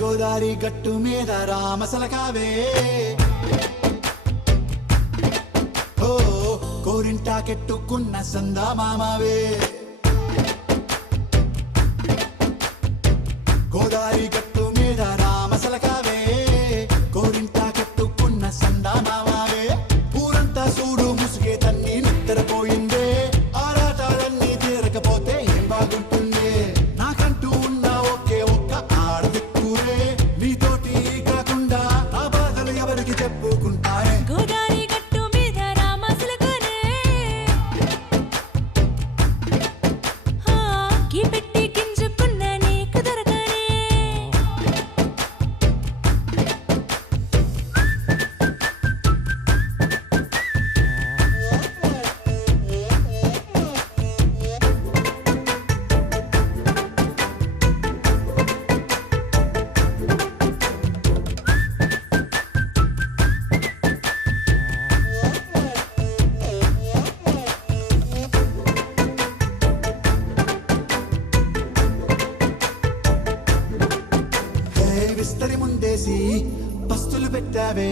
గోదారి గట్టు మీద రామసలకావే ఓ కోరింటా కెట్టుకున్న సందా మామావే గోదారి గట్టు మీద రామసలకావే కోరింటా కెట్టుకున్న సందా మామావే ఊరంతా సూడు ముసుగే తన్ని నిద్రపోయిందే ఆరాటాలన్నీ తీరకపోతే ఏం బాగుంటుందే నాకంటూ ఉన్న ఒకే ఒక్క ఆడదిక్కురే నీతోటి కాకుండా ఆ బాధలు ఎవరికి చెప్పుకుంటారే గోదారి గట్టు మీద రామసలకానే గీ పెట్టి గింజుకున్న నీకు దొరకనే విస్తరి ముందేసి పస్తులు పెట్టావే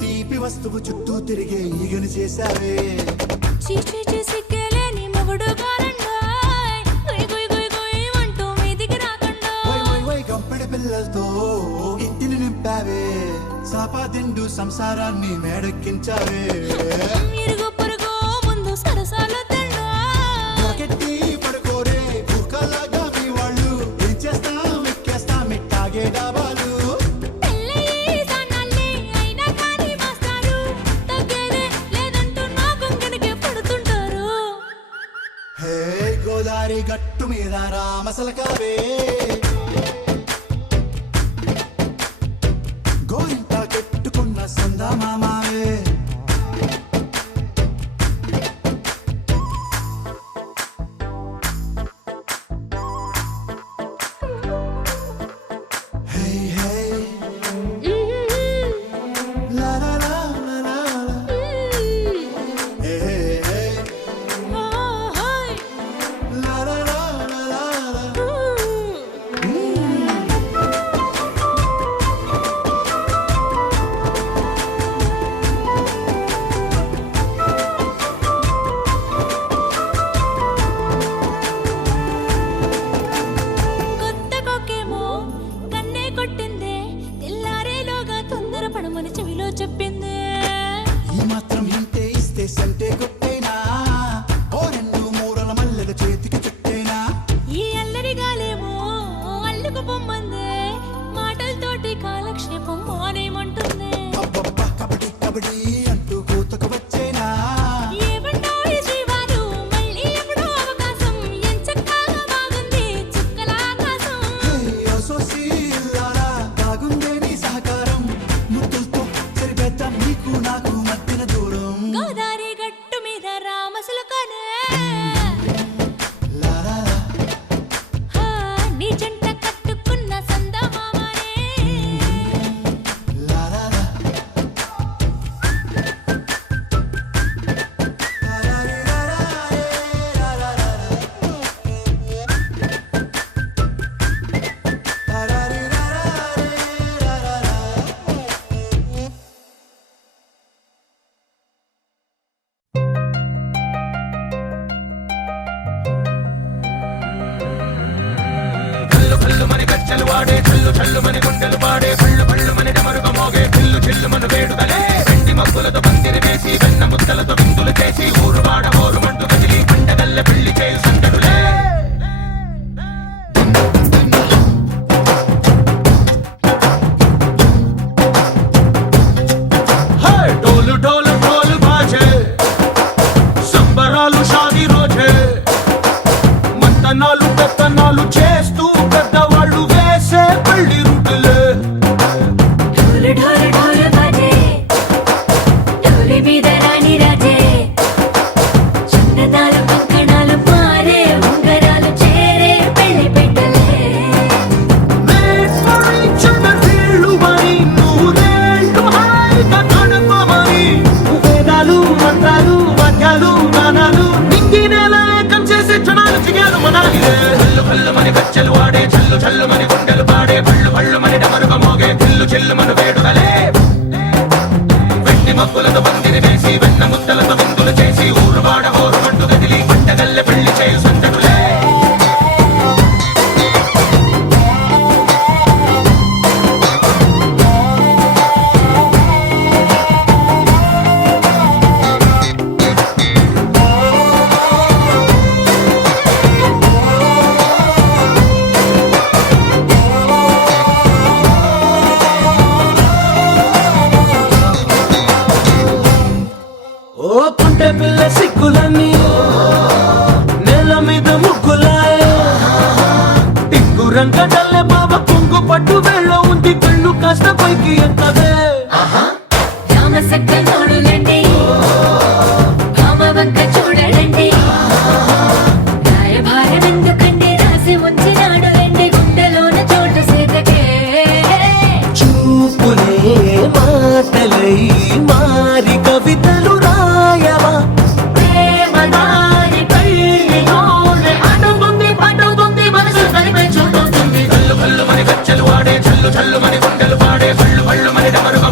తీపి వస్తువు చుట్టూ తిరిగే ఈగను చేశావే చీచీ సిగ్గలేని మొగుడు కాలండాయ్ గుయ్ గుయ్ గుయ్ గుయ్ అంటూ మీదికి రాకుండా వై గంపెడి పిల్లలతో ఇంటిని నింపావే సాపాదిండు సంసారాన్ని మేడెక్కించావే ఇరుగు పొరుగు ముందు సరసాల తండా రాకెట్టి పడుకోరే భూకాలాగా మీ వాళ్ళు ఏం చేస్తాం ఎక్కేస్తాం ఇట్టాగే డాబాలు పెళ్ళయి సన్నాళ్ళే అయినా కానీ మాస్తారు తగ్గేదే లేదంటూ నా కొంగనికే పడుతుంటారు హే గోదారి గట్టు మీద రామసలకావే గోరింట కెట్టుకున్న సందా మామావే హే హే లా లా లా లా లా లా. హే హే హే ఓహోయ్ లా లా లా లా లా లా. కొత్త కొక్కేమో కన్నే కొట్టిందే తెల్లారేలోగా తొందర పడమని చెవిలో చెప్పిందే ఈ మాత్రం హింటే ఇస్తే సంటే కొట్టేనా ఓ రెండు మూరల మల్లెల చేతికి చుట్టేనా ఈ అల్లరి గాలేమో అల్లుకు పొమ్మందే మాటలతోటి కాలక్షేపం మానేమంటుందే అబ్బబ్బా కబడ్డీ కబడ్డీ అంటూ కూతకు వచ్చేనా ఏమంటాయి శ్రీవారు మళ్ళీ ఎప్పుడో అవకాశం ఎంచక్కా బాగుంది చుక్కల ఆకాశం సోసి ఇల్లారా బాగుందే నీ సహకారం ముద్దులతో సరిపెద్దాం నీకు నాకు మధ్యన దూరం గోదారి గట్టు మీద రామసలకానే లా లా లా. నీ జంట కట్టుకున్న సందమామనే లా లా లా. లా లా రీ లా లా రే లా లా లా లా. లా లా రీ లా లా రే లా లా లా. కల్లు కల్లు మని కచ్చలు వాడే చల్లు చల్లు మని గుండెలు పాడే పళ్ళు పళ్ళు మని డమరుగ మోగే చిల్లు చిల్లు మన వేడుదలే వెండి మగ్గులతో పందిరి వేసి వెన్న ముద్దలతో విందులు చేసి ఊరు వాడ ఊరు మంటు కదిలి పండగల్లె పెళ్లి చేయు సందడులే హే! డోలు డోలు డోలు బాజే సంబరాలు షాదీ రోజే మంతనాలు పెత్తనాలు చేస్తూ పెద్దవాళ్ళు వేసే పెళ్లి రుటులే ढोल ढोल ढोल बाजे ढोली మీద రాణి రాజే చందనాలు కంకణాలు మారే ఉంగరాలు చేరే పెళ్లి పెట్టలే వీళ్ళు మరి నూరేళ్ళు హాయిగా గడపమని వేదాలు మంత్రాలు వాద్యాలు గానాలు నింగినేల ఏకం చేసే క్షణాలు చిగాలు మనాలిలే కల్లు కల్లు మని కచ్చలు వాడే చల్లు చల్లు మని గుండెలు పాడే పళ్ళు ఛల్లుమను వేడుకలే వెండి మబ్బులతో పందిరి వేసి వెన్న ముద్దలతో విందులు చేసి ఊరువాడ హోరుమంటూ గదిలి పంటగల్లె పెళ్లి చేయు సందడులే ఓ పుంటె పిల్ల సిక్కులని నేల మీద ముగ్గులాయ టింగు రంగడల్లె బాబా కుంగు పట్టు వేళ్ళ ఉంది కళ్ళు కాస్త పైకి ఎత్తదే రామ సక్క నోడులండి భామ వంక చూడడండి రాయభారం ఎందుకండి రాసి ఉంచినాడు రండి గుండెలోన చోటు సేదకే చూపులే మాటలై మారి కవితలు రాయవా ప్రేమదారి పెళ్లిలోనే అడుగుంది పడుతుంది మనసు తనిపై చూస్తుంది కళ్ళు కళ్ళు మని కచ్చలు వాడే చల్లు చల్లు మని గుండెలు పాడే పళ్ళు పళ్ళు మని డమరుగ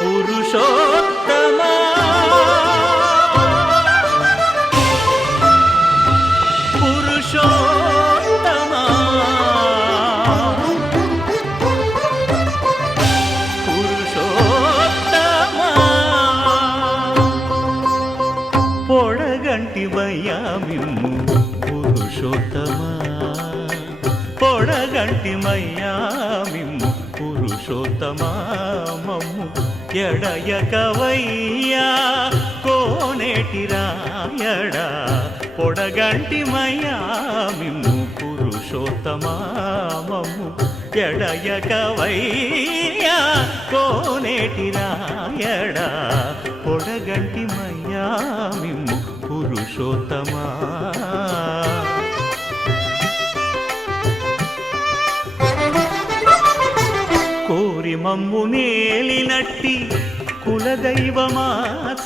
పురుషోత్తమా పురుషోత్తమా పురుషోత్తమా పొడగంటివయ్యా మిమ్ము పురుషోత్తమా పొడగంటిమయ్యా మిమ్ము పురుషోత్తమా మమ్ము ఎడయకవయ్యా కోనేటి రాయడా పొడగంటిమయ్యా మిమ్ము పురుషోత్తమా మమ్ము ఎడయకవయ్యా కోనేటి రాయడా పొడగంటిమయ్యా మిమ్ము పురుషోత్తమా కోరి మమ్ము నేలినట్టి కులదైవమా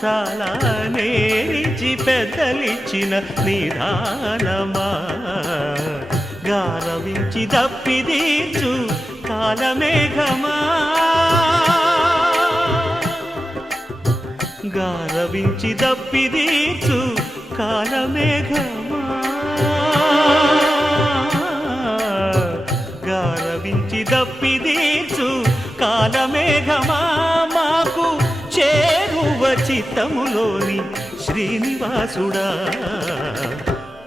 చాలా నేరిచి పెద్దలిచ్చిన నిదానమా గారవించి దప్పిదీచు కాలమేఘమా గారవించి దప్పిదీచు కాలమేఘమా గారవించి దప్పిదీచు కాలమేఘమా మాకు చేరువ చిత్తములోని శ్రీనివాసుడా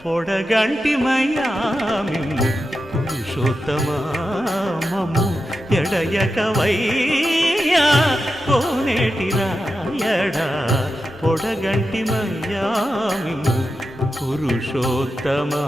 పొడగంటిమయ్యా మిమ్ము పురుషోత్తమా మమ్ము ఎడయకవయ్యా కోనేటి రాయడా పొడగంటిమయ్యా మిమ్ము పురుషోత్తమా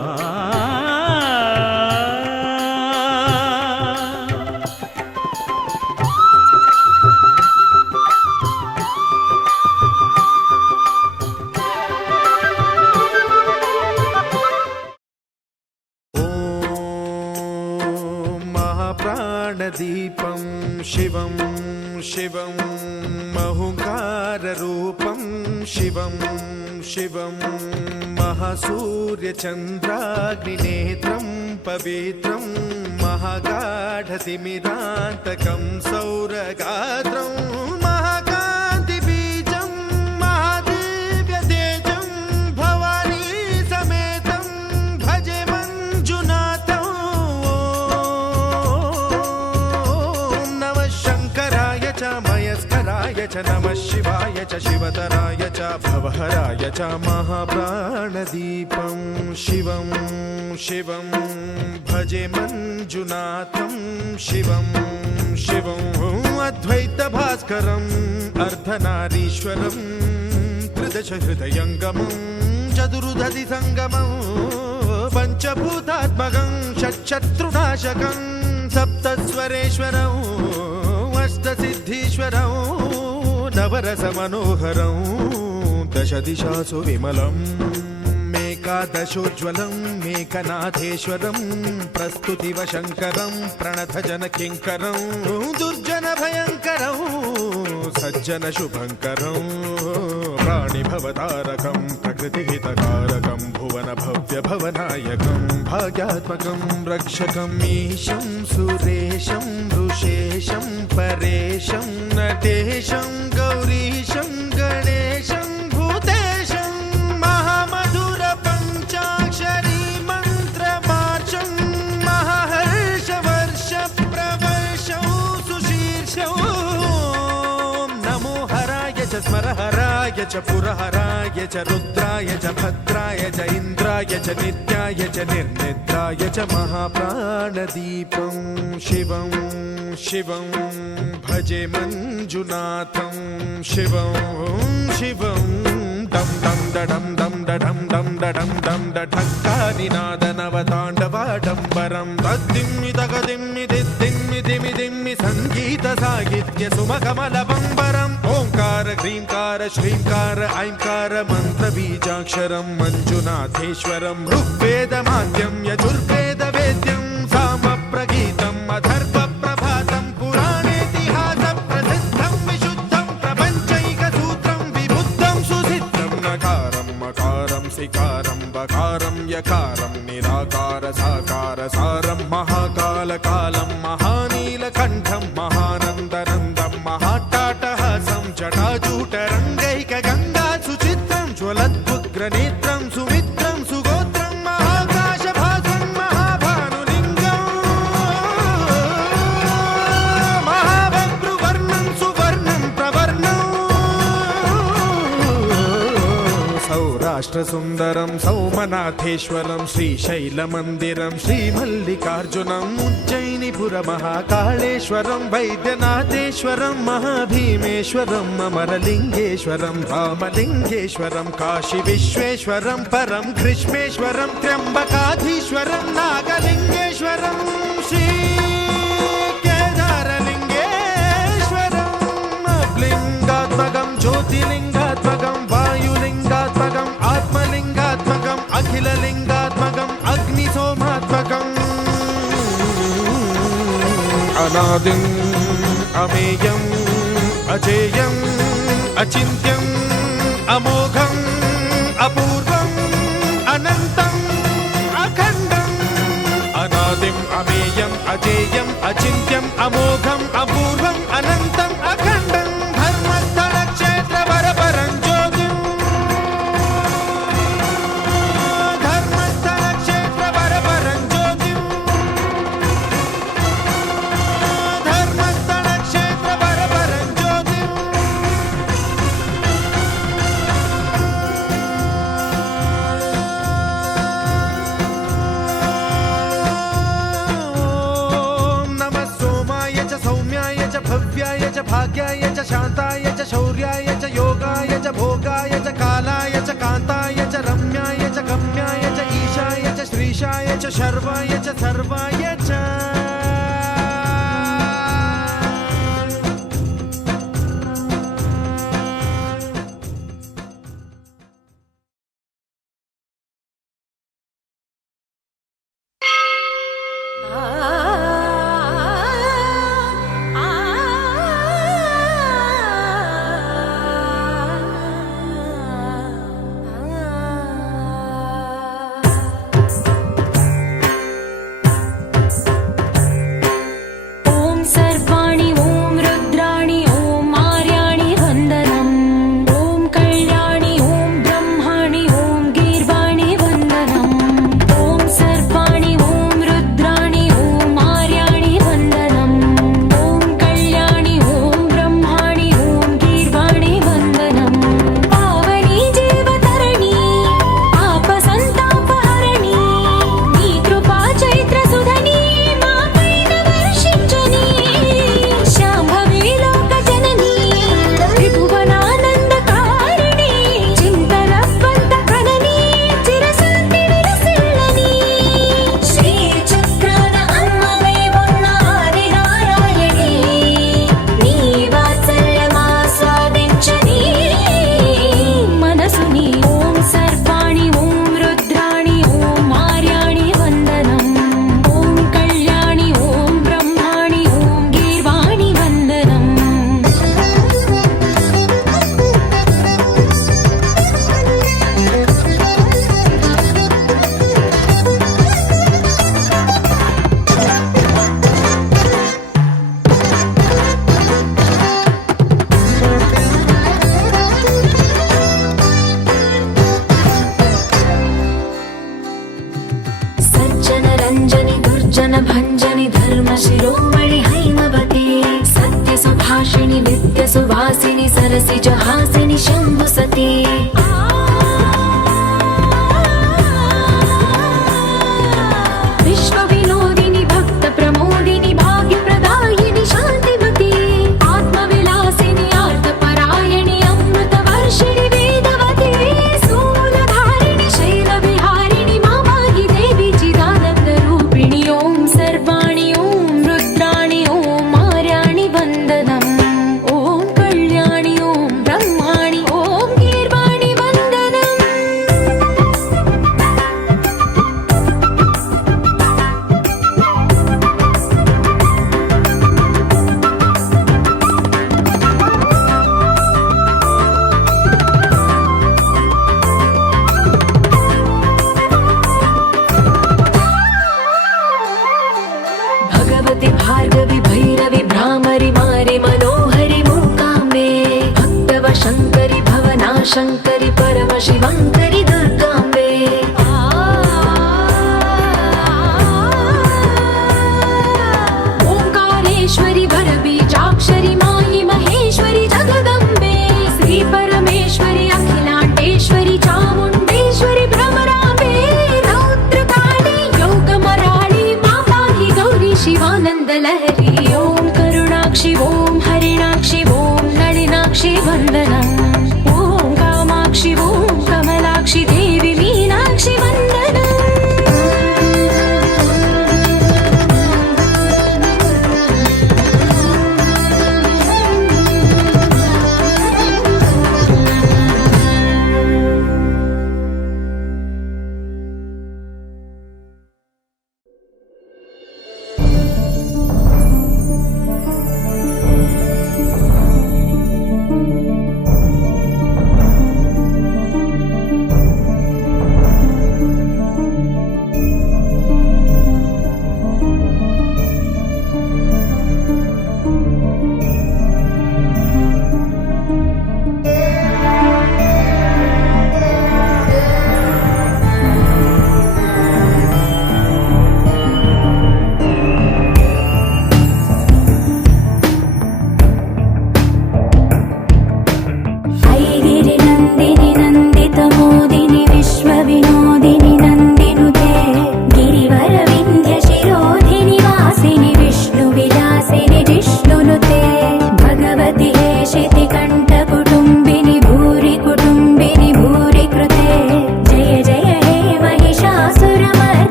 దీపం శివం శివం మహుంకారరూపం శివం శివం మహాసూర్యచంద్రాగ్నినేత్రం పవిత్రం మహాగాఢతిమిరాంతకం సౌరగాత్రం మహాకాంతిబీజం మహాదివ్యతేజం భవానీ సమేతం భజే మంజునాథం మయస్కరాయ చ నమః శివాయ చ శివతరాయ చ భవహరాయ చ మహాప్రాణదీపం శివం శివం భజే మంజునాథం శివం శివం అద్వైత భాస్కరం అర్ధనారీశ్వరం త్రిదశ హృదయంగమం చతురుదధి సంగమం పంచభూతాత్మకం షట్శత్రునాశకం సప్తస్వరేశ్వరం అష్టసిద్ధీశ్వరం నవరసమనోహరం దశ దిశాసు విమలం మేకాదశోజ్వలం మేకనాథేశ్వరం ప్రస్తుతివ శంకరం ప్రణతజన కింకరం దుర్జన భయంకరం సజ్జన శుభంకరం ప్రాణిభవతారకం ప్రకృతిహితకారకం భువన భవ్య భవనాయకం భాగ్యాత్మకం రక్షకం ఈశం సురేశం ఋషేశం పరేశం నటేశం గౌరీశం గణేశం భూతేశం మహామధుర పంచాక్షరీ మంత్రమార్చం మహాహర్షవర్ష ప్రవర్షం సుశీర్షం నమో హరాయ చ స్మరహరాయ చ పురహరాయ చ రుద్రాయ చ భద్రాయ చ ఇంద్రాయ చ నిత్యాయ చ నిర్నిద్రాయ చ మహాప్రాణదీపం శివం శివం భజే మంజునాథం శివం శివం దం దం దడం దం దడం దం దడం దం దఢక్కానినాదనవతాండవాడంబరం తద్దిమ్మి తగదిమ్మి దిద్దిమ్మి దిమి దిమ్మి సంగీత సాహిత్య సుమకమలబంబరం ఓంకార హ్రీంకార శ్రీంకార ఐంకార మంత్ర బీజాక్షరం మంజునాథేశ్వరం ఋగ్వేద మాద్యం యజుర్వేద వేద్యం సామ ప్రగీతం అథర్వ ప్రభాతం పురాణేతిహాస ప్రసిద్ధం విశుద్ధం ప్రపంచైక సూత్రం విబుద్ధం సుసిద్ధం నకారం మకారం సికారం బకారం యకారం నిరాకార సాకార సారం మహాకాల కాలం మహానీలకంఠం మహానందనందం మహాటాటహాసం రాష్ట్రసుందరం సౌమనాథేశ్వరం శ్రీశైలమందిరం శ్రీమల్లికార్జునం ఉజ్జయినిపుర మహాకాళేశ్వరం వైద్యనాథేశ్వరం మహాభీమేశ్వరం అమరలింగేశ్వరం రామలింగేశ్వరం కాశీ విశ్వేశ్వరం పరం కృష్ణేశ్వరం త్ర్యంబకాధీశ్వరం నాగలింగేశ్వరం శ్రీ కేదారలింగేశ్వరం లింగాత్మకం జ్యోతిలింగాత్మకం వాయులింగాత్మకం ఆత్మలింగాత్మకం అఖిలలింగాత్మకం అగ్నిసోమాత్మకం అనాదిం అమేయం అజేయం అచింత్యం అమోఘం అపూర్వం అనంతం అఖండం అనాదిం అమేయం అజేయం అచింత్యం అమోఘం అపూర్వం అనంతం అఖండం ధర్మస్థల క్షేత్ర వరపరం జ్యోతిం ధర్మస్థల క్షేత్ర వరపరం జ్యోతిం ధర్మస్థల క్షేత్ర వరపరం జ్యోతిం नमः सोमाय च सौम्याय च भव्याय च भाग्याय च शान्ताय च शौर्याय च योगाय च भोगाय च कालाय च कान्ताय च रम्याय च गम्याय च ईशाय च श्रीशाय च शर्वाय च सर्वाय च ఓం సర్వాణి ఓం రుద్రాణి ఓం ఆర్యాణి వందనం ఓం కళ్యాణి ఓం బ్రహ్మాణి ఓం గీర్వాణి వందనం ఓం సర్వాణి ఓం రుద్రాణి ఓం ఆర్యాణి వందనం ఓం కళ్యాణి ఓం బ్రహ్మాణి ఓం గీర్వాణి వందనం పావని జీవతరణి పాప సంతాపహరణి నీ కృపా చైత్ర సుధని మాపైన వర్షించని శాంభవి లోక జనని త్రిభువనానందకారిణి చింతన స్వంత కనని చిరశాంతి విలసిల్లని శ్రీ చక్రాన అమ్మవై ఉన్న ఆదినారాయణి నీ వాత్సల్యమాస్వాదించని మనసుని ఓం సర్వాణి ఓం రుద్రాణి ఓం ఆర్యాణి వందనం ఓం కళ్యాణి ఓం బ్రహ్మాణి ఓం గీర్వాణి వందనం సజ్జన రంజని దుర్జన భంజని ధర్మ శిరోమణి హైమవతి సత్య సుభాషిణి నిత్య సువాసిని సరసి జహాసిని శంభు సతి విశ్వ వినోదిని భక్త ప్రమోదిని భాగ్య ప్రదాయిని శాంతిమతి ఆత్మ విలాసిని ఆర్తపరాయణి అమృత వర్షిణి వేదవతి శూలధారిణి శైల విహారిణి మామాగి దేవి చిదానంద రూపిణి ఓం సర్వాణి ఓం రుద్రాణి ఓం ఆర్యాణి వందనం ఓం కళ్యాణి ఓం బ్రహ్మాణి ఓం గీర్వాణి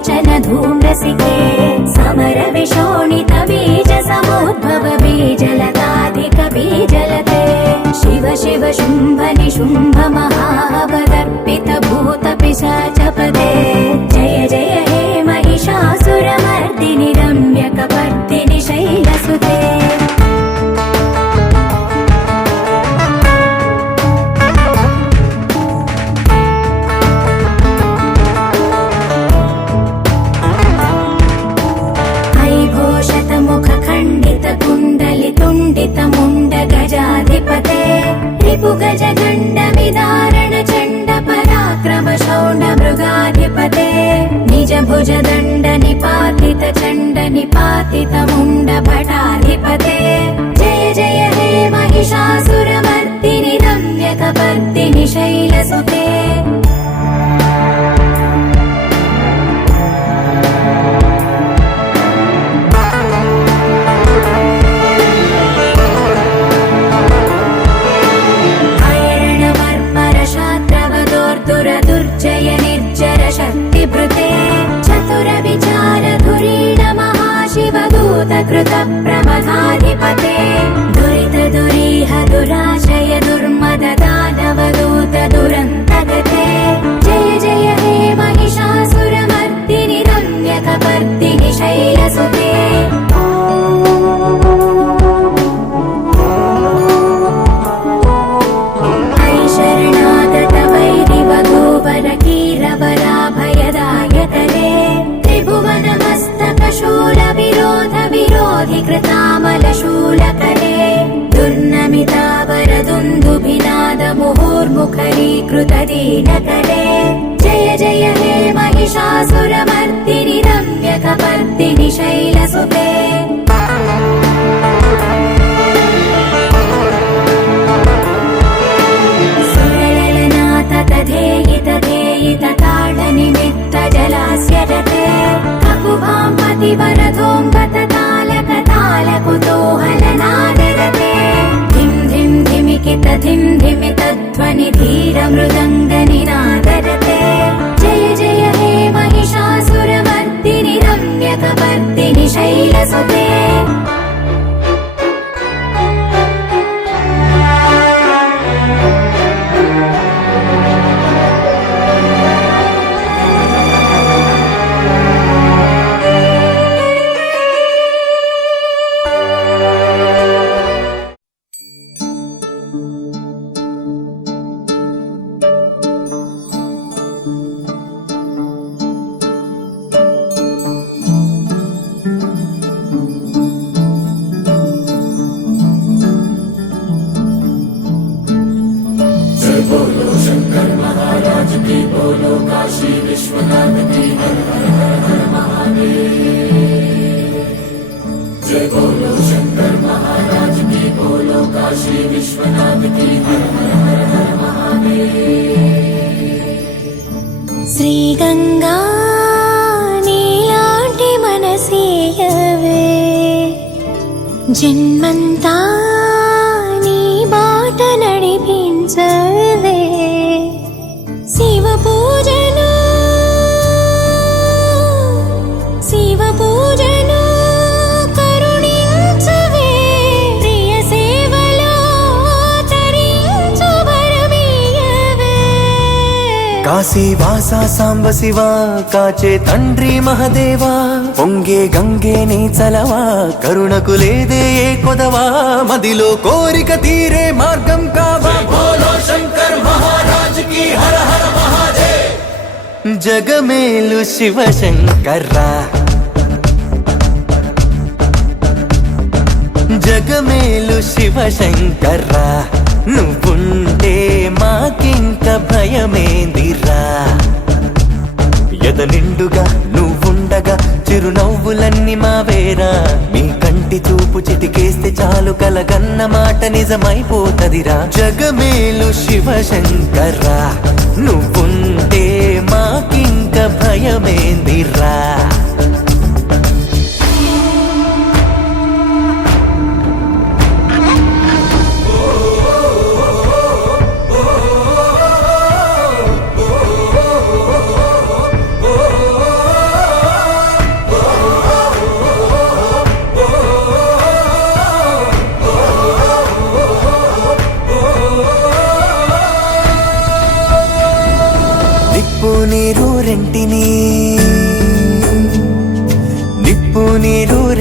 लोचन धूम्रसिके समर विशोणित बीज समुद्भव बीजलताधिक बीजलते शिव शिव शुम्भ निशुम्भ महावदर्पित भूत पिशाचपदे जय जय हे महिषासुरमर्दिनि रम्यकपर्दिनि शैलसुते मुण्ड गजाधिपते रिपु गज गण्ड विदारण चण्ड पराक्रम शौण्ड मृगाधिपते निज भुज दण्ड निपातित चण्ड निपातित मुण्ड भटाधिपते जय जय हे महिषासुरमर्दिनि रम्यकपर्दिनि शैलसुते दुर्जय निर्जर शक्तिभृते चतुर विचार धुरीण महाशिवदूत कृत प्रमथाधिपते दुरित दुरीह दुराशय दुर्मद दानवदूत दुरन्तगते जय जय हे महिषासुरमर्दिनि रम्यकपर्दिनि शैलसुते कीरवराभयदायकरे त्रिभुवनमस्तकशूलविरोध विरोधिकृतामलशूलकरे दुर्नमितावरदुन्दुभिनाद मुहुर्मुखरीकृतदीनकरे जय जय हे महिषासुरमर्दिनि रम्यकपर्दिनि शैलसुते धेयित ताडनिमित्त जलास्य रते ककुभां पतिवरधोऽङ्गत तालक तालकुतूहलनादरते धिं धिं धिमिकित धिं धिमित ध्वनि धीर मृदङ्गनिनादरते जय जय हे महिषासुरमर्दिनि रम्यकपर्दिनि शैलसुते శ్రీగంగా నీలాంటి మనసీయవే జన్మంతా నీ బాట నడిపించవే శివ పూజను కరుణించవే ప్రియ సేవలో తరించు వరమీయవే కాశీవాసా సాంబ శివ కాచే తండ్రి మహదేవా పొంగే గంగే నీ చలవా కరుణకు లేదే ఏ కొదవా మదిలో కోరిక తీరే మార్గం కావా బోలో శంకర్ మహారాజ్ కి హర హర మహాదేవ్ జగమేలు శివ శంకర్రా జగమేలు శివ శంకర్రా నువ్వుంటే మాకింక భయమేందిరా ఎద నిండుగా నువ్వుండగా చిరునవ్వులన్నీ మావేరా నీ కంటి చూపు చిటికేస్తే చాలు కలగన్న మాట నిజమైపోతదిరా జగమేలు శివ శంకర్రా నువ్వుంటే మాకింక భయమేందిరా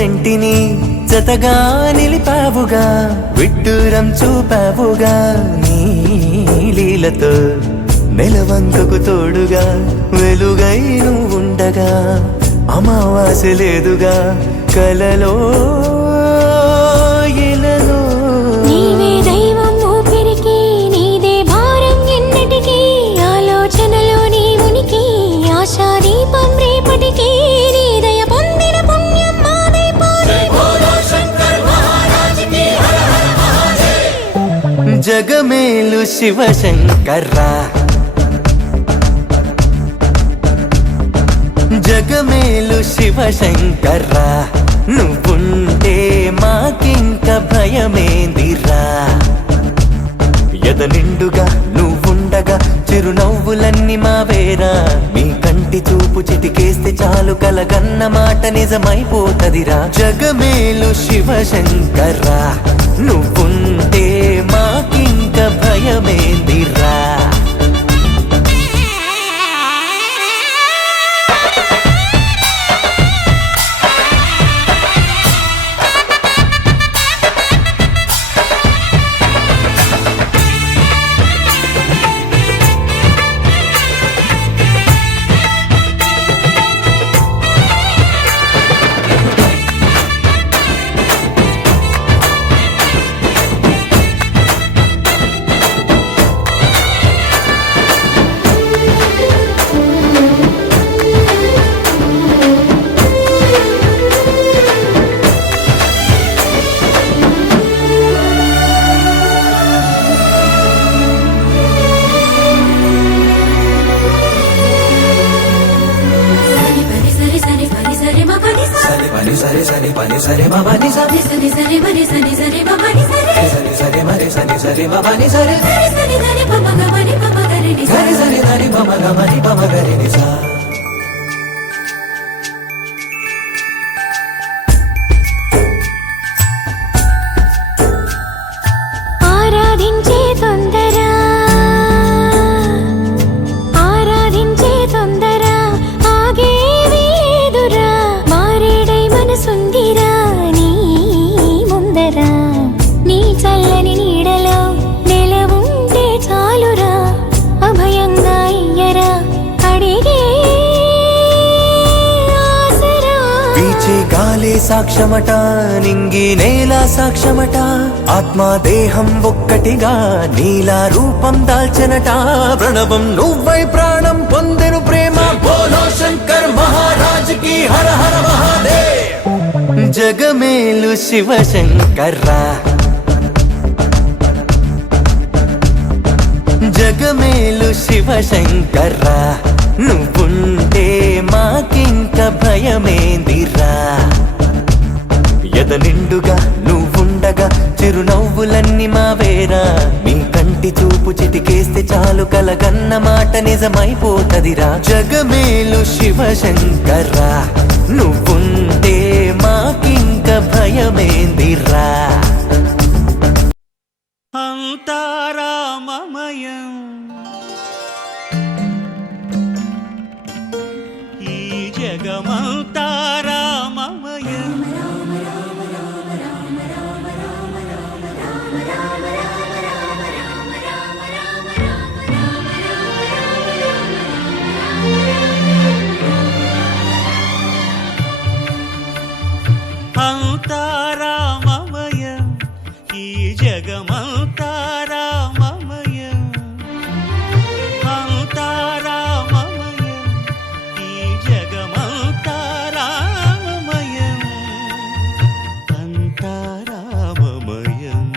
రెంటిని జతగా నిలిపావుగా విడ్డూరం చూపావుగా నీ లీలతో నెలవంకకు తోడుగా వెలుగై నువ్వుండగా అమావాస్య లేదుగా కలలో ఎలలో నీవే దైవం ఊపిరికి నీదే భారం ఎన్నటికీ ఆలోచనలో నీ ఉనికి ఆశా దీపం రేపటికి నీ దయ పొందిన పుణ్యం మాదైపోయి జగమేలు శివశంకర్రా జగమేలు శివశంకర్రా నువ్వుంటే మాకింక భయమేందిరా ఎద నిండుగా నువ్వుండగా చిరునవ్వులన్నీ మావేరా నీ కంటి చూపు చిటికేస్తే చాలు కలగన్న మాట నిజమైపోతదిరా జగమేలు శివశంకర్రా నువ్వుంటే మాకింక భయమేందిరా ఆరాధించే తొందర ఆరాధించే తొందర ఆగేవి లేదురా మారేడై మనసుందిరా నీ ముందర నీ చల్లని నీడలో నెలవుంటే చాలురా అభయంగా ఇయ్యరా అడిగే ఆసరా వీచే గాలే సాక్ష్యమట నింగి నేల సాక్ష్యమట ఆత్మ దేహం ఒక్కటిగా నీలా రూపం దాల్చనట ప్రణవం నువ్వై ప్రాణం పొందెను ప్రేమ బోలో శంకర్ మహారాజ్ కి హర హర మహాదేవ్ జగమేలు శివశంకర్రా జగమేలు శివశంకర్రా నువ్వుంటే మాకింక భయమేందిరా ఎద నిండుగా నువ్వుండగా చిరునవ్వులన్నీ మావేరా నీ కంటి చూపు చిటికేస్తే చాలు కలగన్న మాట నిజమైపోతదిరా జగమేలు శివశంకర్రా నువ్వుంటే మాకింక భయమేందిరా అంతారామమయం ఈ జగమంతారామమయం అంతారామమయం ఈ జగమంతారామమయం అంతారామమయం ఈ జగమంతారామమయం అంతారామమయం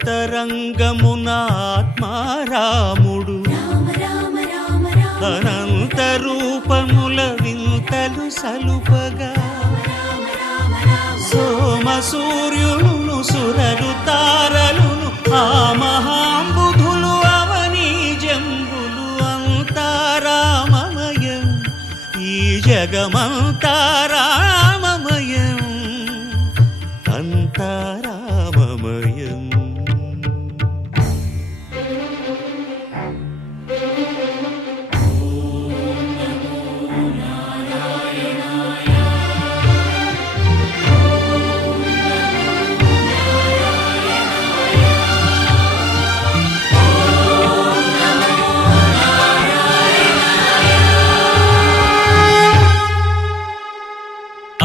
అంతరంగమున ఆత్మారాముడు అనంత రూపముల వింతలు సలుపగా సోమ సూర్యులను సురలు తారలును ఆ మహాంబుధులు అవనీ జంబులు అంతారామమయం ఈ ఈ జగమంతా రామమయం, అంతా రామమయం.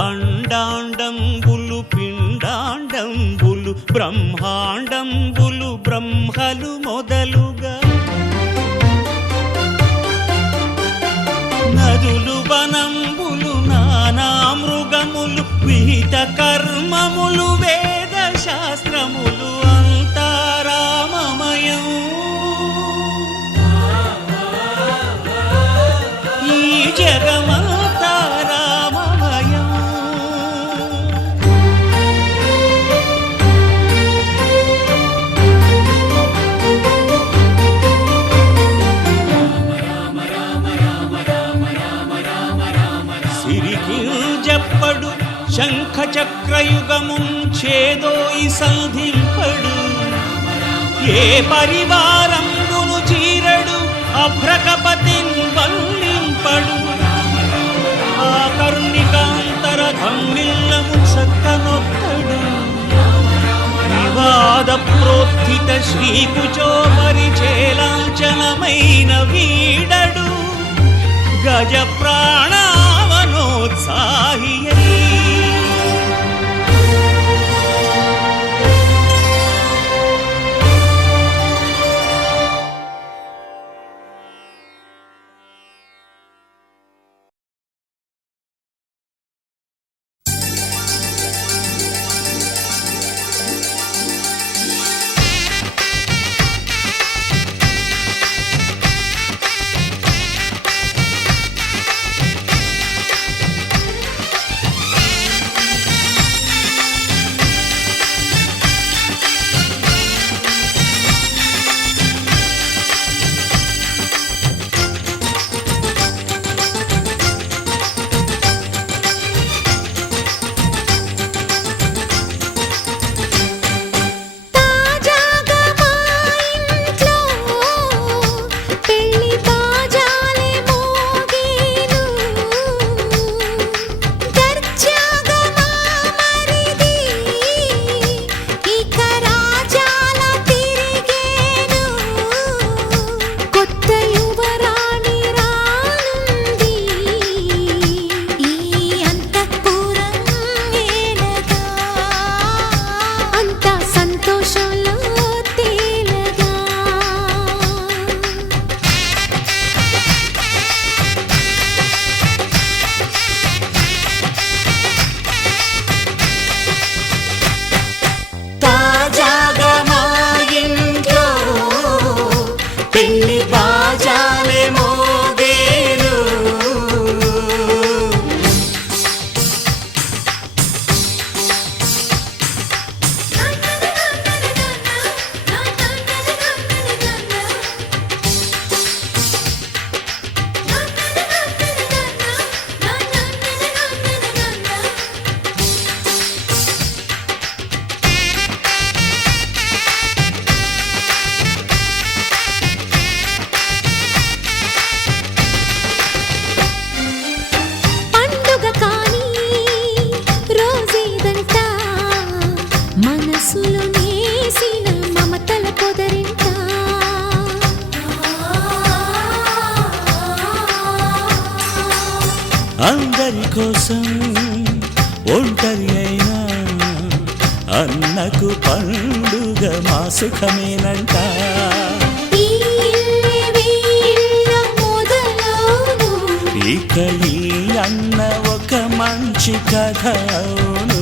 అండాండంబులు పిండాండంబులు బ్రహ్మాండంబులు బ్రహ్మలు మొదలుగా నదులు వనంబులు నానా మృగములు విహిత కర్మములు వేద శాస్త్రములు అంతా రామమయం. ఈ జగమంతా రామమయం. సిరికింజప్పడు శంఖ చక్రయుగముం చేదోయి సంధింపడు, ఏ పరివారంబును చీరడు అభ్రకపతిన్ వల్లింపడు, ఆ కర్ణికాంతర ధమ్మిల్లము చక్కనొత్తడు, వివాద ప్రోత్థిత శ్రీకుచో పరిచేలాంచనమైన వీడడు, గజ ప్రాణావనోత్సాహియై. అందరి కోసం ఒంటరి అయినా అన్నకు పండుగ మా సుఖమేనంట. ఇక ఈ అన్న ఒక మంచి కథ అవును.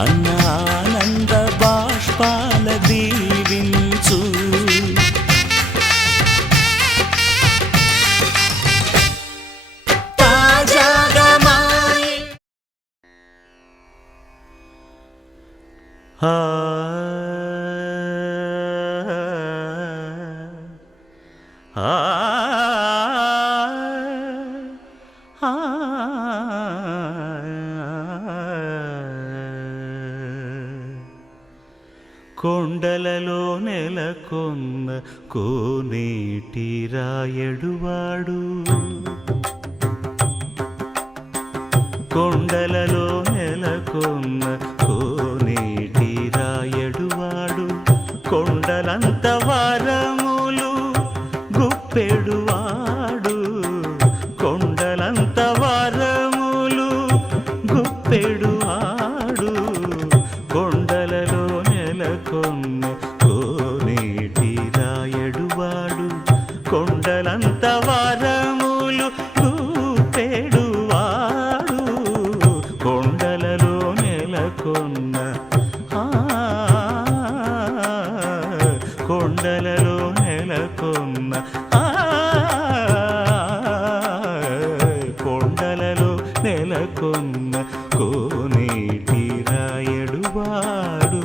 అన్న ఆనంద బాష్పాల దీవించు. తాజాగా మారి కొండలలో నెలకొన్న కోనేటి రాయడువాడు, కొండలలో నెలకొన్న కోనేటి రాయడువాడు, కొండలంత వరములు గుప్పెడువాడు, కొండలంత వరములు గుప్పెడువాడు, కొండలలో నెలకొన్న కోనేటి రాయడువాడు, కొండలంత వరములు గుప్పెడువాడు, కొండలలో నెలకొన్న కొండలలో నెలకొన్న కొండలలో నెలకొన్న కోనేటి రాయడువాడు.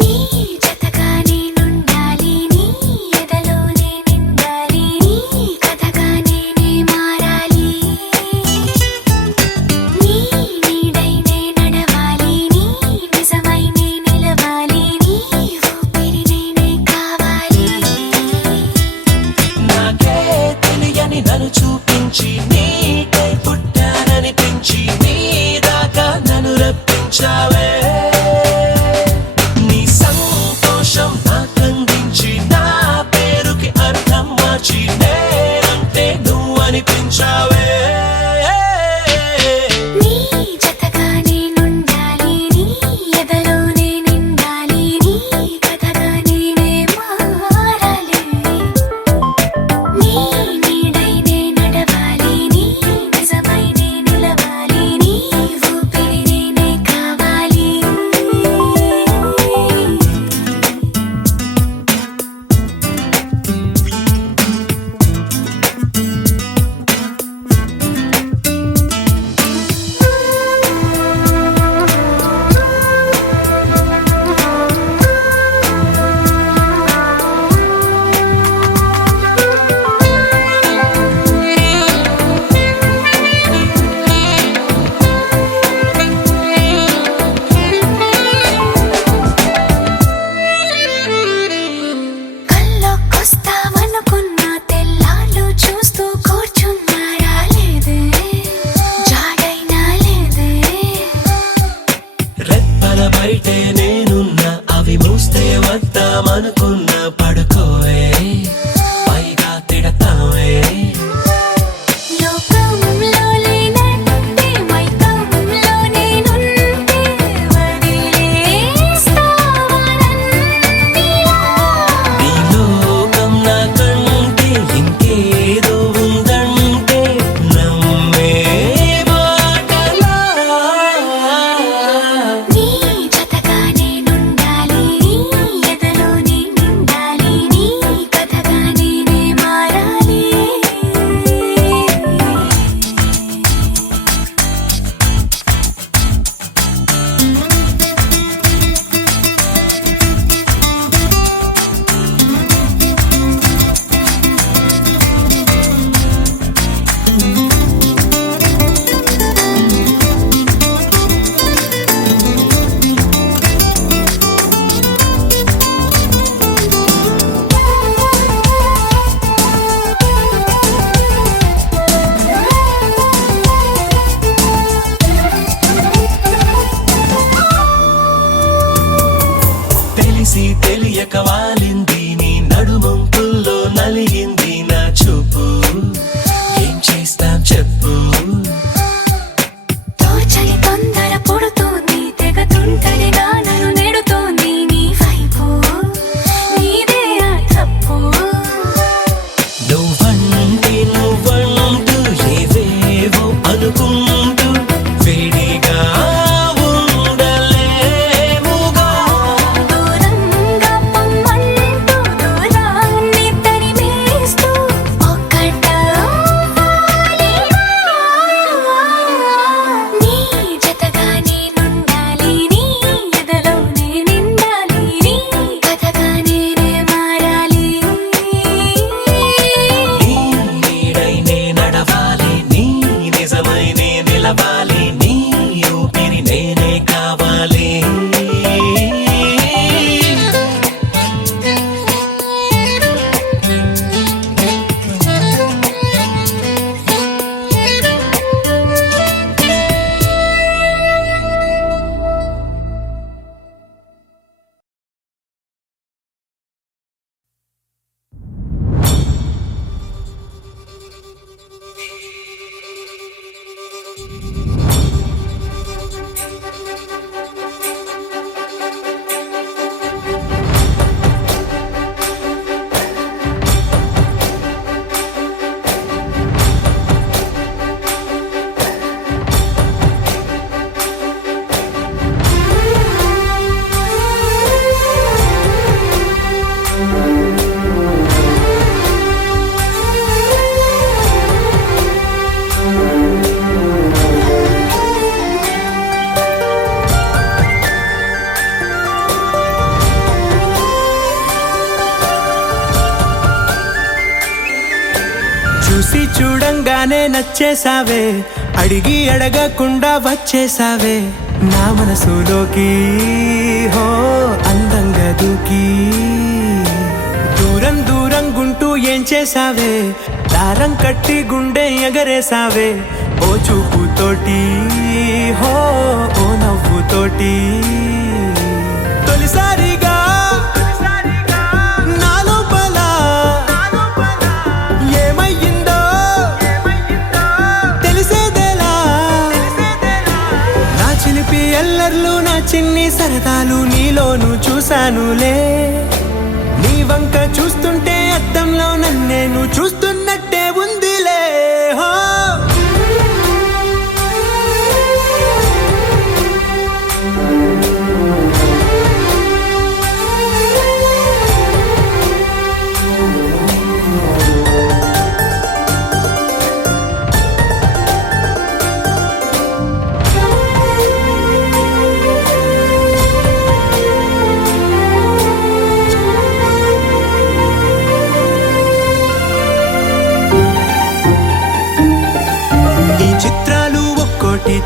నీ జతగా నేనుండాలి, నీ ఎదలోనే నిండాలి, నీ కథగా నేనే మారాలి, నీ నీడైనే నడవాలి, నీ నిజమై నే నిలవాలి, నీ ఊపిరి నేనే కావాలి. నాకే తెలియని నన్ను చూపించి నీకై పుట్టాననిపించి నీ దాకా నన్ను రప్పించావే, నీ సంతోషం నాకందించి నా పేరుకి అర్థం మార్చి నేనంటే నువ్వు అనిపించావే. నీ జతగా నేనుండాలి, నీ ఎదలోనే నిండాలి, నీ కథగా నేనే మారాలి, నీ నీడైనే నడవాలి, నీ నిజమై నే నిలవాలి, నీ ఊపిరి నేనే కావాలి. కల్లోకొస్తావనుకున్న తెల్లాళ్ళు చూస్తూ కూర్చున్నారా లేదే, జాడైనా లేదే. రెప్పల బయటే నేనున్నా అవి మూస్తే వద్దామనుకున్నా పడుకోవే పైగా తిడతావే. లోకంలో లేనట్టే మైకంలో నేనుంటే వదిలేస్తావా నన్నిలా? నీ లోకం నాకంటే ఇంకేదో ఉందంటే నమ్మే మాటలా. నీ జతగా నేనుండాలి, నీ ఎదలోనే నిండాలి, తెలిసి తెలియక వాలింది నీ నడుమంపుల్లో నలిగింది నా చూపు ఏం చేస్తాం చెప్పు తోచని తొందర పుడుతోంది తెగ తుంటరిగా నన్ను నెడుతోంది నీ వైపు నీదే ఆ తప్పు నువ్వంటూ ఏవేవో అనుకుంటూ వేడిగా ఉండలేముగా దూరంగా పొమ్మంటూ దూరాన్ని తరిమేస్తూ ఒక్కటవ్వాలి నీ జతగా నేనుండాలి నీ ఎదలోనే నిండాలి నీ కథగా నేనే మారాలి నీ నీడై నే నడవాలి నీ నిజమై నే నిలవాలి నీ ఊపిరి నేనే కావాలి చూసి చూడంగానే నచ్చేసావే అడిగి అడగకుండా వచ్చేసావే నా మనసులోకి హో అందంగా దూకి దూరం దూరం గుంటూ ఏం చేసావే దారం కట్టి గుండె ఎగరేసావే ఓ చూపుతోటి హో ఓ నవ్వుతోటి తొలిసారిగా నా లోపల ఏమయ్యిందో తెలిసేదేలా నా చిలిపి ఎల్లర్లు నా చిన్ని సరదాలు నీలోను చూశానులే నీ వంక చూస్తుంటే అద్దంలో నన్నేను చూస్తున్నట్టే ఉందిలే హో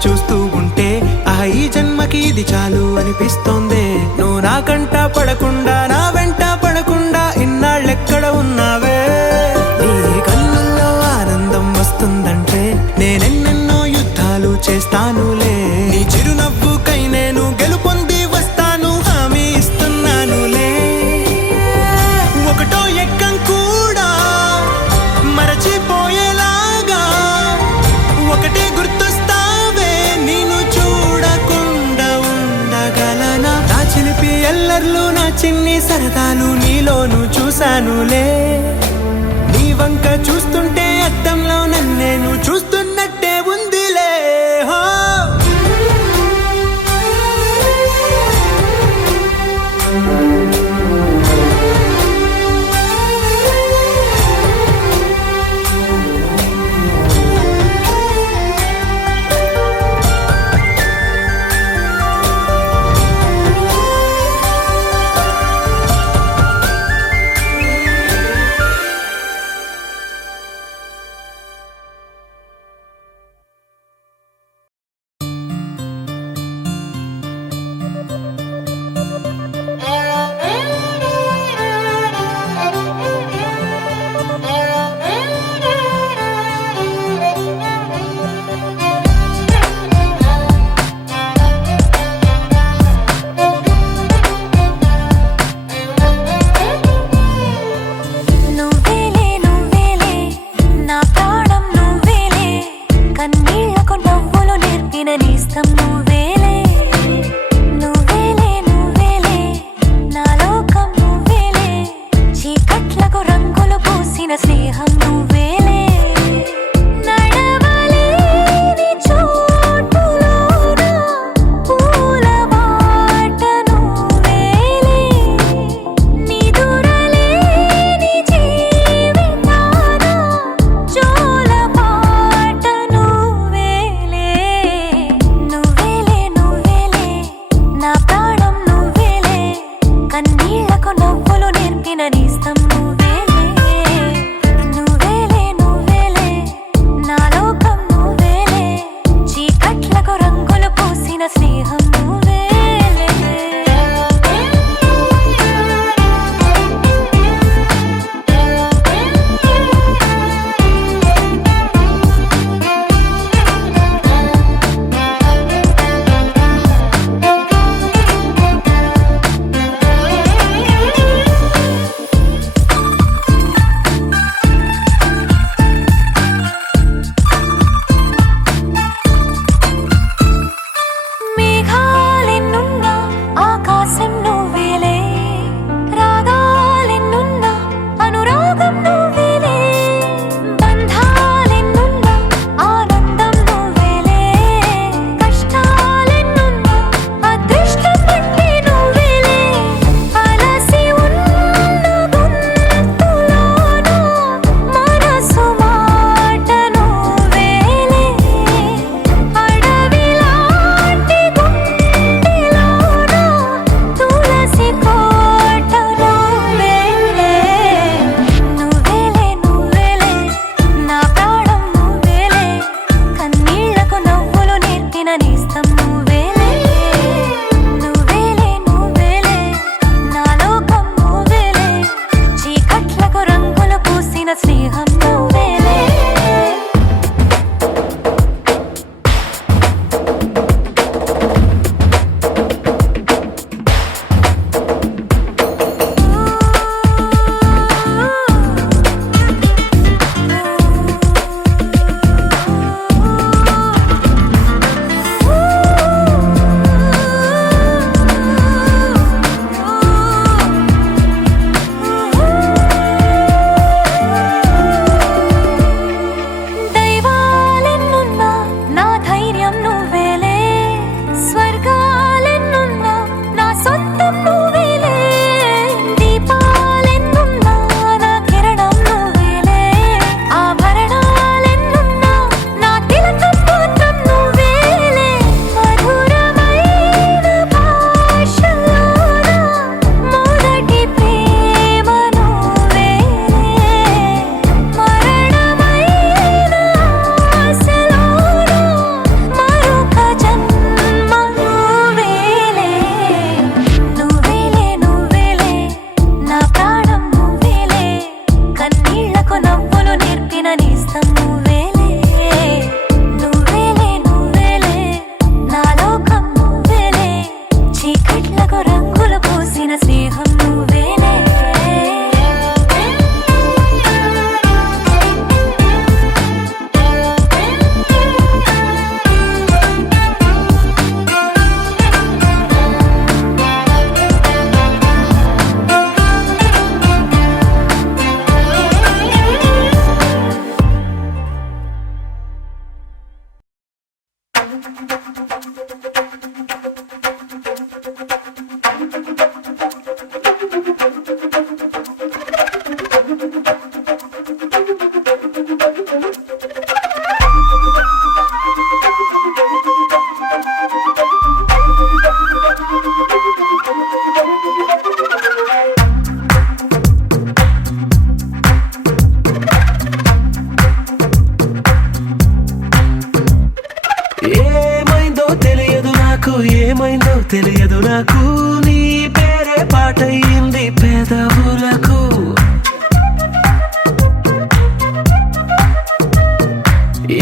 చూస్తూ ఉంటే ఈ జన్మకి ఇది చాలు అనిపిస్తోంది నువ్వు నా కంట పడకుండా నా వెంట పడకుండా ఇన్నాళ్ళెక్కడ ఉన్నావే నీ కళ్ళల్లో ఆనందం వస్తుందంటే నేనెన్నెన్నో యుద్ధాలు చేస్తానులే నీ చిరునవ్వుకై నేను గెలుపొంది వస్తాను హామీ ఇస్తున్నానులే ఒకటో ఎక్కం కూడా మరచిపోయేలాగా ఒకటే గుర్తొస్తావే నేను చూడకుండా ఉండగలనా నా చిలిపి ఎల్లర్లు నా చిన్ని సరదాలు నీలోను చూశానులే నీ వంక చూస్తుంటే అద్దంలో నన్నేను చూస్తున్నట్టే ఉందిలే హో తెలియదు నాకు నీ పేరే పాటయింది పెదవులకు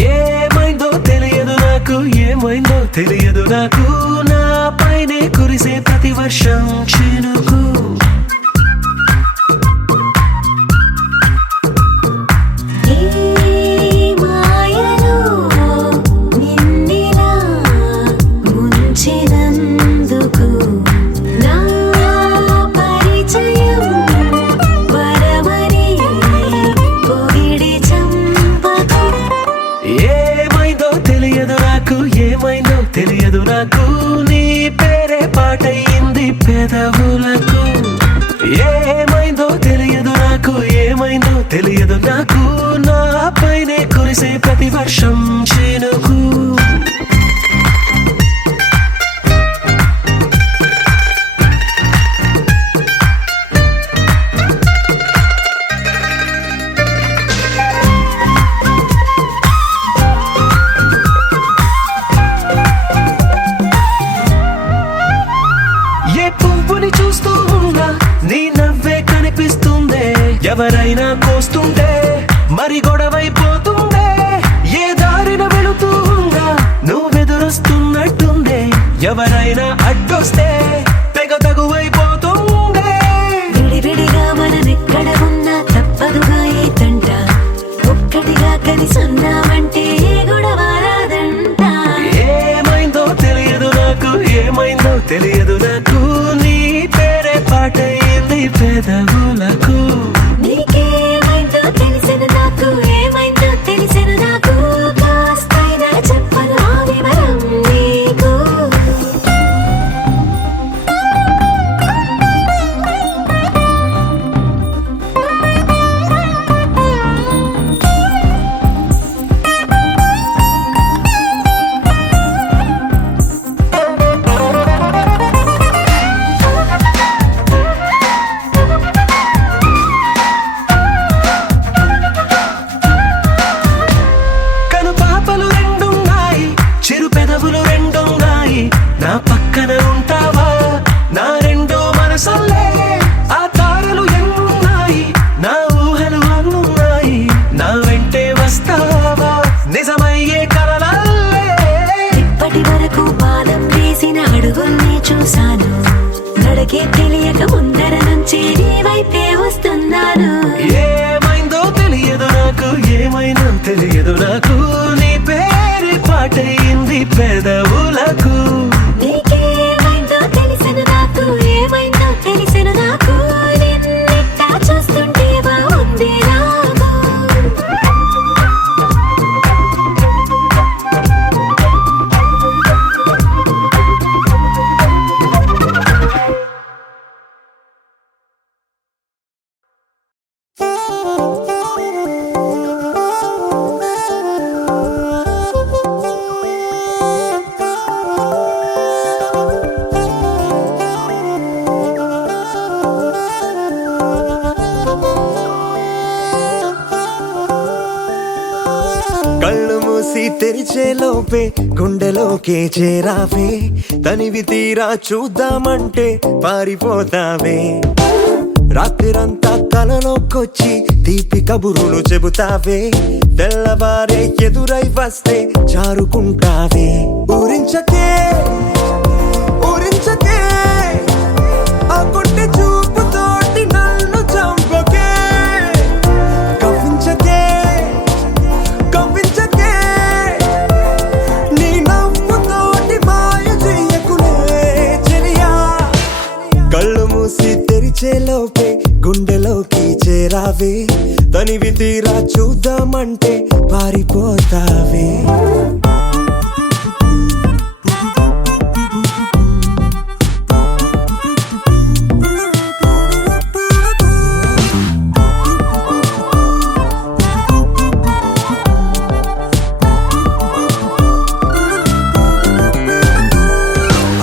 ఏమైందో తెలియదు నాకు ఏమైందో తెలియదు నాకు నా పైనే కురిసే ప్రతి వర్షం చినుకు తెలియదు నాకు నీ పేరే పాటయింది పెదవులకు ఏమైందో తెలియదు నాకు ఏమైందో తెలియదు నాకు నా పైనే కురిసే ప్రతి వర్షం చినుకు ఎవరైనా కోస్తుంటే మరి గొడవైపోతుందే ఏ దారిన వెళుతుందా నువ్వెదురొస్తున్నట్టుందే ఎవరైనా అడ్డొస్తే తెగ తగువైపోతుందే విడివిడిగా మనమెక్కడ ఉన్నా తప్పదుగా ఏ తంట ఒక్కటిగా కలిసి ఉన్నామంటే గొడవ రాదంట ఏమైందో తెలియదు నాకు ఏమైందో తెలియదు నాకు నీ పేరే పాటయింది పెదవులకు నా పక్కన ఉంటావా నా రెండో మనసల్లే ఆ తారలు ఎన్నున్నాయి నా ఊహలు అన్నున్నాయి నా వెంటే వస్తావా నిజమయ్యే కలలల్లే ఇప్పటి వరకు పాదం వేసిన అడుగుల్ని చూశాను నడకే తెలియక ముందర నుంచి నీ వైపే వస్తున్నాను ఏమైందో తెలియదు నాకు ఏమైందో తెలియదు నాకు నీ పేరు పాటయింది పెదవులకు కళ్ళు మూసి తెరిచే లోపే గుండెలోకే చేరావే తనివి తీరా చూద్దామంటే పారిపోతావే రాత్రిరంతా కలలోకొచ్చి తీపి కబురులు చెబుతావే తెల్లవారే ఎదురై వస్తే జారుకుంటావే ఊరించకే ఊరించకే ఆ కొట్టి చూపుతోటి నన్ను చంపకే కవ్వించకే కవ్వించకే నీ నవ్వుతోటి మాయ చెయ్యకులే చెలియా కళ్ళు మూసి తెరిచే లోపే గుండెలోకి చేరావే తనివి తీరా చూద్దామంటే పారిపోతావే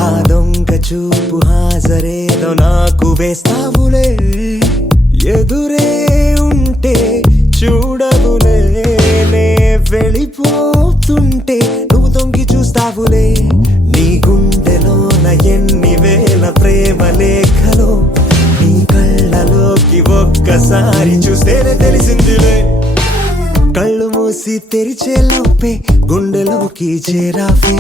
ఆ దొంగ చూపు హాజరేదో నాకు వేస్తావులే ఎదురే ఉంటే చూడవులే నే వెళ్ళిపోతుంటే నువ్వు తొంగి చూస్తావులే నీ గుండెలోన ఎన్ని కళ్ళు మూసి తెరిచే లోపే గుండెలోకి చేరావే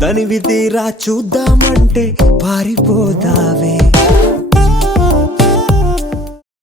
తనివి తీరా చూద్దామంటే పారిపోతావే